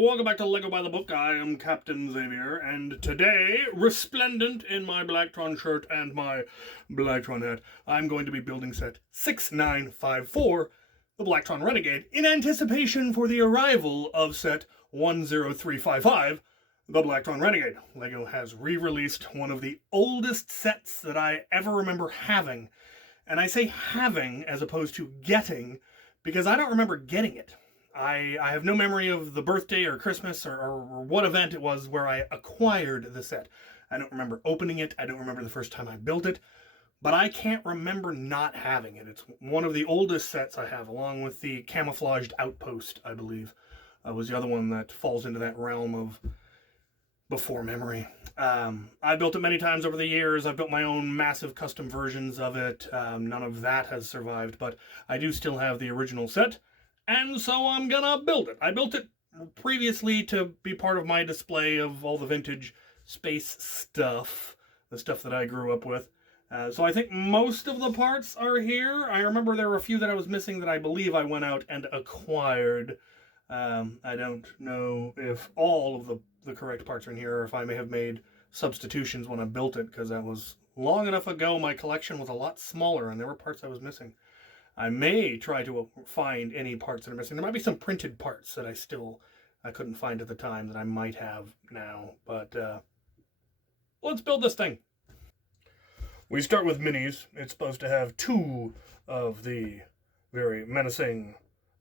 Welcome back to LEGO by the Book. I am Captain Xavier, and today, resplendent in my Blacktron shirt and my Blacktron hat, I'm going to be building set 6954, the Blacktron Renegade, in anticipation for the arrival of set 10355, the Blacktron Renegade. LEGO has re-released one of the oldest sets that I ever remember having, and I say having as opposed to getting, because I don't remember getting it. I have no memory of the birthday or Christmas or what event it was where I acquired the set. I don't remember opening it. I don't remember the first time I built it. But I can't remember not having it. It's one of the oldest sets I have, along with the Camouflaged Outpost, I believe. Was the other one that falls into that realm of before memory. I built it many times over the years. I've built my own massive custom versions of it. None of that has survived, but I do still have the original set. And so I'm gonna build it. I built it previously to be part of my display of all the vintage space stuff, the stuff that I grew up with. So I think most of the parts are here. I remember there were a few that I was missing that I believe I went out and acquired. I don't know if all of the correct parts are in here, or if I may have made substitutions when I built it, because that was long enough ago. My collection was a lot smaller, and there were parts I was missing. I may try to find any parts that are missing. There might be some printed parts that I couldn't find at the time that I might have now. But let's build this thing. We start with minis. It's supposed to have two of the very menacing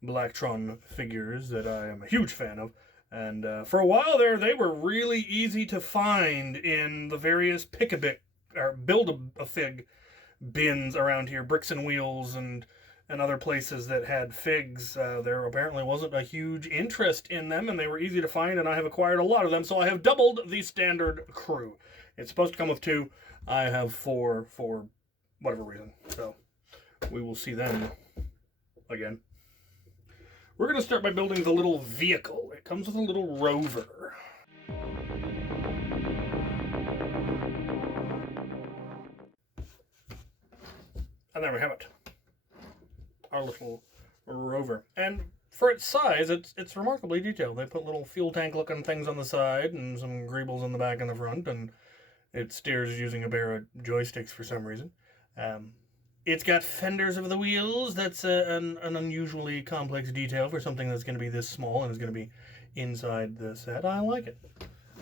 Blacktron figures that I am a huge fan of. And for a while there, they were really easy to find in the various pick-a-bit or build-a-fig bins around here, Bricks and Wheels and other places that had figs. There apparently wasn't a huge interest in them, and they were easy to find, and I have acquired a lot of them, so I have doubled the standard crew. It's supposed to come with 2. I have 4 for whatever reason, so we will see them again. We're going to start by building the little vehicle. It comes with a little rover. And there we have it. Our little rover. And for its size, it's remarkably detailed. They put little fuel tank looking things on the side and some greebles on the back and the front, and it steers using a pair of joysticks for some reason. It's got fenders over the wheels. That's an unusually complex detail for something that's going to be this small and is going to be inside the set. I like it.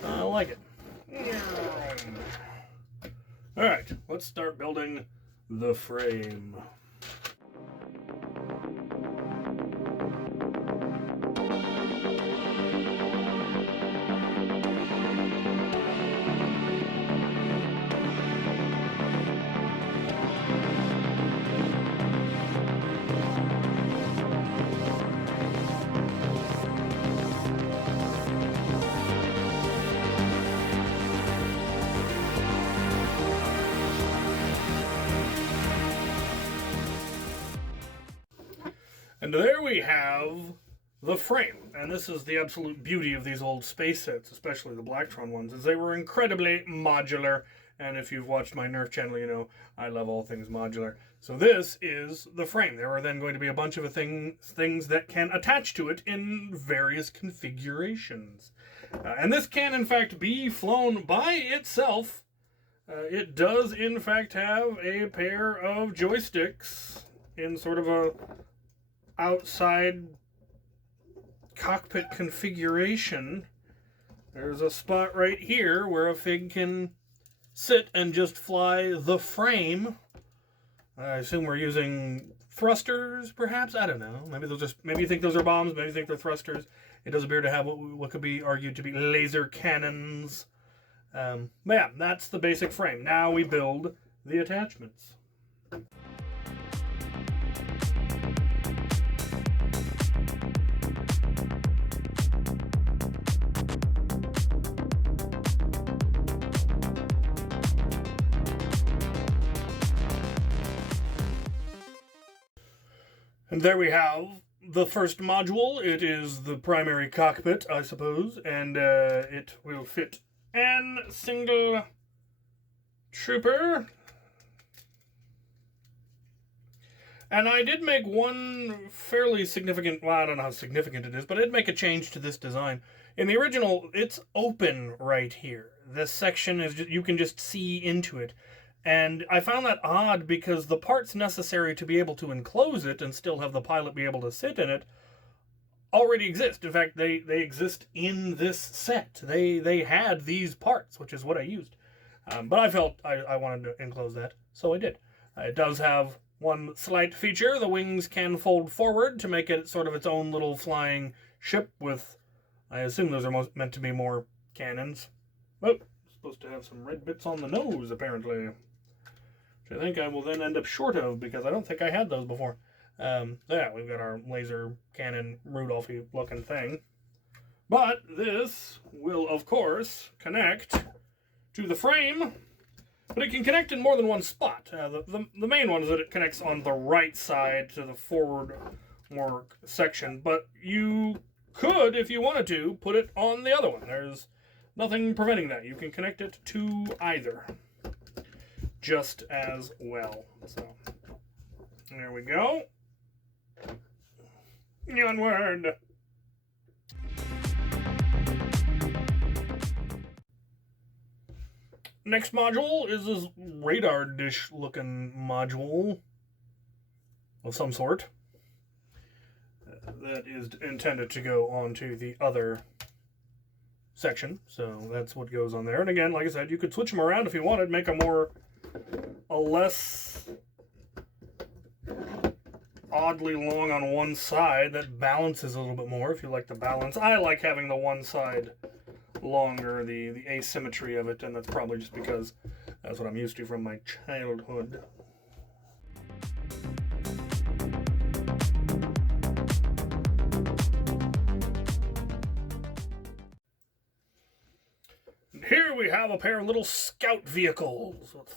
I like it. Alright, let's start building the frame. And there we have the frame. And this is the absolute beauty of these old space sets, especially the Blacktron ones, is they were incredibly modular. And if you've watched my Nerf channel, you know I love all things modular. So this is the frame. There are then going to be a bunch of things that can attach to it in various configurations. And this can, in fact, be flown by itself. It does, in fact, have a pair of joysticks in sort of a outside cockpit configuration. There's a spot right here where a fig can sit and just fly the frame. I assume we're using thrusters, perhaps? I don't know. Maybe you think those are bombs, maybe you think they're thrusters. It does appear to have what could be argued to be laser cannons. But yeah, that's the basic frame. Now we build the attachments. And there we have the first module. It is the primary cockpit, I suppose, and it will fit an single trooper. And I did make one fairly significant, well, I don't know how significant it is, but I did make a change to this design. In the original, it's open right here. This section is you can just see into it. And I found that odd because the parts necessary to be able to enclose it and still have the pilot be able to sit in it already exist. In fact, they exist in this set. They had these parts, which is what I used. But I felt I wanted to enclose that, so I did. It does have one slight feature. The wings can fold forward to make it sort of its own little flying ship with, I assume those are meant to be more cannons. Oh, supposed to have some red bits on the nose, apparently. Which I think I will then end up short of, because I don't think I had those before. Yeah, we've got our laser cannon Rudolphy looking thing. But this will, of course, connect to the frame. But it can connect in more than one spot. The main one is that it connects on the right side to the forward more section. But you could, if you wanted to, put it on the other one. There's nothing preventing that. You can connect it to either just as well. So there we go. Onward. Next module is this radar dish looking module of some sort that is intended to go onto the other section. So that's what goes on there. And again, like I said, you could switch them around if you wanted, make a less oddly long on one side that balances a little bit more if you like the balance. I like having the one side longer, the asymmetry of it, and that's probably just because that's what I'm used to from my childhood. And here we have a pair of little scout vehicles with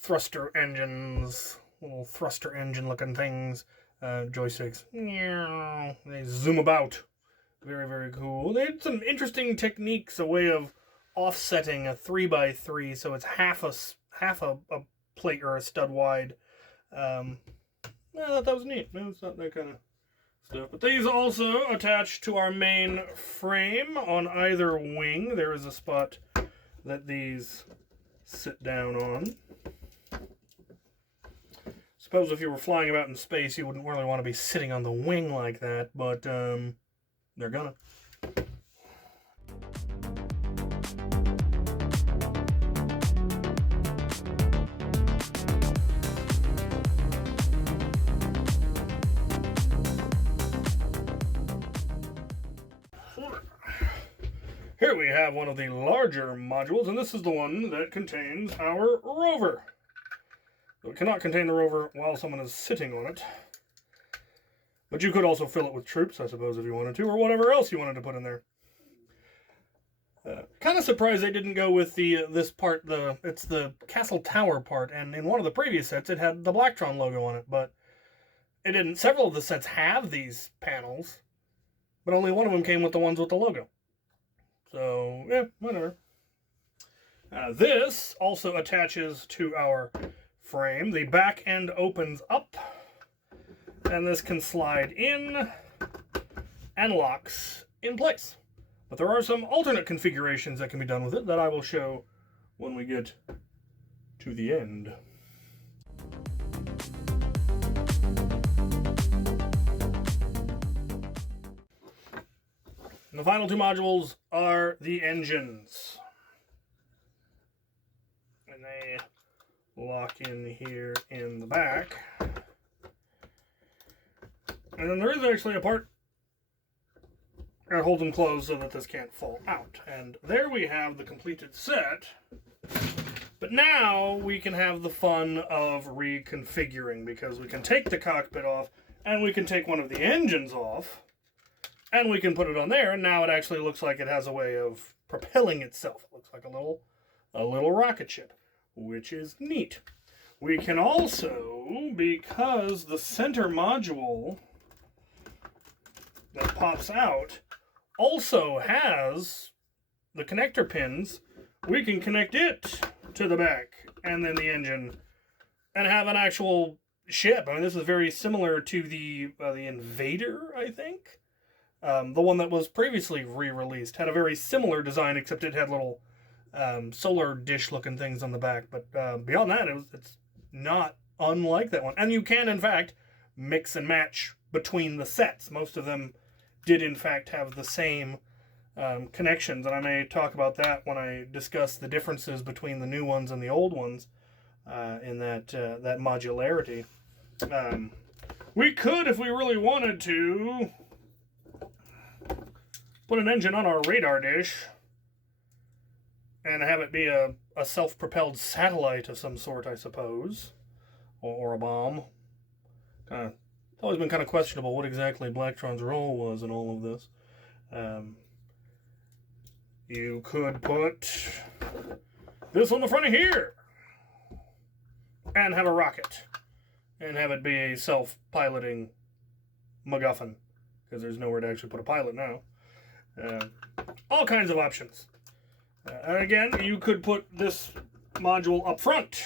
thruster engines, little thruster engine looking things, joysticks. They zoom about. Very, very cool. They had some interesting techniques, a way of offsetting a 3x3, so it's half a plate or a stud wide. I thought that was neat. It's not that kind of stuff. But these also attach to our main frame on either wing. There is a spot that these sit down on. Suppose if you were flying about in space, you wouldn't really want to be sitting on the wing like that, but they're gonna. Here we have one of the larger modules, and this is the one that contains our rover. So it cannot contain the rover while someone is sitting on it. But you could also fill it with troops, I suppose, if you wanted to, or whatever else you wanted to put in there. Kind of surprised they didn't go with this part. It's the Castle Tower part, and in one of the previous sets it had the Blacktron logo on it, but it didn't. Several of the sets have these panels, but only one of them came with the ones with the logo. So, yeah, whatever. This also attaches to our frame. The back end opens up, and this can slide in and locks in place. But there are some alternate configurations that can be done with it that I will show when we get to the end. And the final two modules are the engines. And they lock in here in the back. And then there is actually a part that holds them closed so that this can't fall out. And there we have the completed set. But now we can have the fun of reconfiguring, because we can take the cockpit off and we can take one of the engines off and we can put it on there, and now it actually looks like it has a way of propelling itself. It looks like a little rocket ship, which is neat. We can also, because the center module that pops out also has the connector pins, we can connect it to the back and then the engine and have an actual ship. I mean, this is very similar to the Invader, I think. The one that was previously re-released had a very similar design, except it had little solar dish-looking things on the back. But beyond that, it's not unlike that one. And you can, in fact, mix and match between the sets. Most of them did, in fact, have the same connections, and I may talk about that when I discuss the differences between the new ones and the old ones in that modularity. We could, if we really wanted to, put an engine on our radar dish and have it be a self-propelled satellite of some sort, I suppose, or a bomb. It's always been kind of questionable what exactly Blacktron's role was in all of this. You could put this on the front of here and have a rocket and have it be a self-piloting MacGuffin, because there's nowhere to actually put a pilot now. All kinds of options. And again, you could put this module up front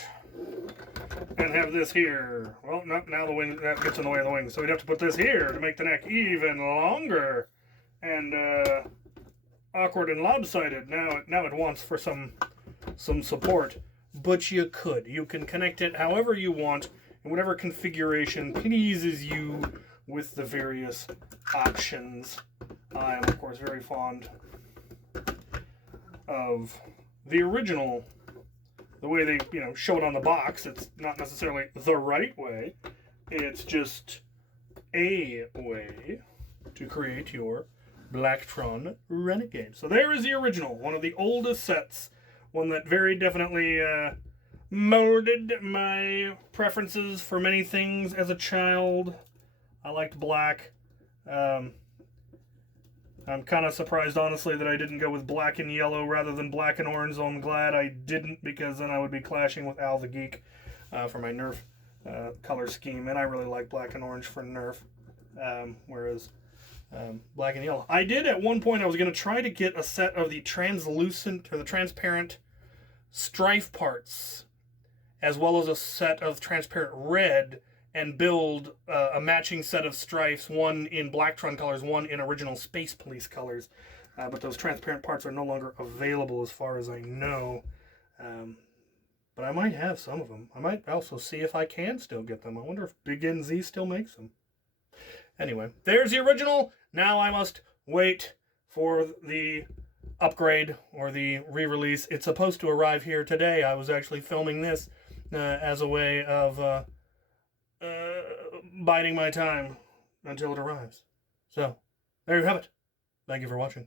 and have this here. Well, no, now the wing, that gets in the way of the wings, so we'd have to put this here to make the neck even longer and awkward and lopsided. Now it wants for some support, but you can connect it however you want in whatever configuration pleases you with the various options. I am, of course, very fond of the original, the way they show it on the box. It's not necessarily the right way, it's just a way to create your Blacktron Renegade. So there is the original, one of the oldest sets, one that very definitely molded my preferences for many things as a child. I liked black. I'm kind of surprised, honestly, that I didn't go with black and yellow rather than black and orange, so I'm glad I didn't, because then I would be clashing with Al the Geek for my Nerf color scheme, and I really like black and orange for Nerf, whereas black and yellow. I did at one point, I was going to try to get a set of the translucent or the transparent strife parts, as well as a set of transparent red, and build a matching set of strifes, one in Blacktron colors, one in original Space Police colors. But those transparent parts are no longer available as far as I know. But I might have some of them. I might also see if I can still get them. I wonder if Big NZ still makes them. Anyway, there's the original. Now I must wait for the upgrade or the re-release. It's supposed to arrive here today. I was actually filming this as a way of biding my time until it arrives. So, there you have it. Thank you for watching.